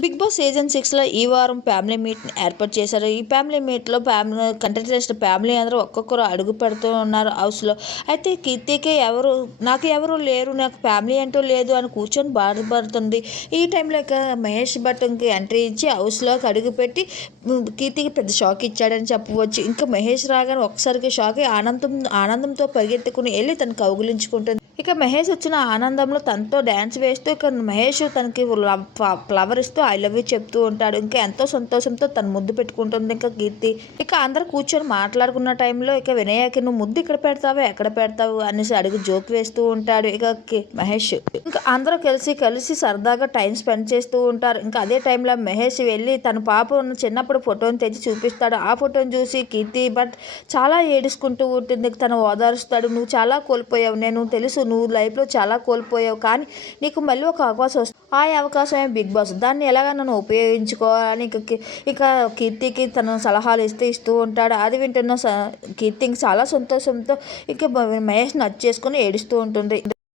Big boss season సిక్స్లో ఈ వారం ఫ్యామిలీ మీట్ని ఏర్పాటు చేశారు. ఈ ఫ్యామిలీ మీట్లో ఫ్యామిలీ కంటెస్టెంట్స్ ఫ్యామిలీ అందరూ ఒక్కొక్కరు అడుగు పెడుతూ ఉన్నారు హౌస్లో. అయితే కీర్తికే ఎవరు నాకు ఎవరు లేరు నాకు ఫ్యామిలీ అంటూ లేదు అని కూర్చొని బాధపడుతుంది. ఈ టైంలో మహేష్ భట్కి ఎంట్రీ ఇచ్చి హౌస్లోకి అడుగుపెట్టి కీర్తికి పెద్ద షాక్ ఇచ్చాడని చెప్పవచ్చు. ఇంకా మహేష్ రాగానే ఒక్కసారికి షాక్ అయి ఆనందం ఆనందంతో పరిగెత్తుకుని వెళ్ళి తను కౌగులించుకుంటుంది. ఇక మహేష్ వచ్చిన ఆనందంలో తనతో డ్యాన్స్ వేస్తూ ఇక మహేష్ తనకి ఫ్లవర్ ఇస్తూ ఐ లవ్ యూ చెప్తూ ఉంటాడు. ఇంకా ఎంతో సంతోషంతో తను ముద్దు పెట్టుకుంటుంది ఇంకా కీర్తి. ఇక అందరు కూర్చొని మాట్లాడుకున్న టైంలో ఇక వినయకి నువ్వు ముద్దు ఇక్కడ పెడతావు? ఎక్కడ పెడతావు? అనేసి అడిగి జోక్ వేస్తూ ఉంటాడు ఇక మహేష్. ఇంకా అందరూ కలిసి కలిసి సరదాగా టైం స్పెండ్ చేస్తూ ఉంటారు. ఇంకా అదే టైంలో మహేష్ వెళ్ళి తన పాప ఉన్న చిన్నప్పుడు ఫోటోని తెచ్చి చూపిస్తాడు. ఆ ఫోటోని చూసి కీర్తి బట్ చాలా ఏడుచుకుంటూ ఉంటుంది. తను ఓదారుస్తాడు. నువ్వు చాలా కోల్పోయావు. నేను తెలుసు. నువ్వు లైఫ్లో చాలా కోల్పోయావు కానీ నీకు మళ్ళీ ఒక అవకాశం వస్తుంది. ఆ అవకాశమే బిగ్ బాస్. దాన్ని ఎలాగ నన్ను ఉపయోగించుకోవాలని ఇక ఇక కీర్తికి తన సలహాలు ఇస్తూ ఇస్తూ ఉంటాడు. అది వింటున్న స- కీర్తికి చాలా సంతోషంతో ఇక మహేష్ నచ్చేసుకుని ఏడుస్తూ ఉంటుంది.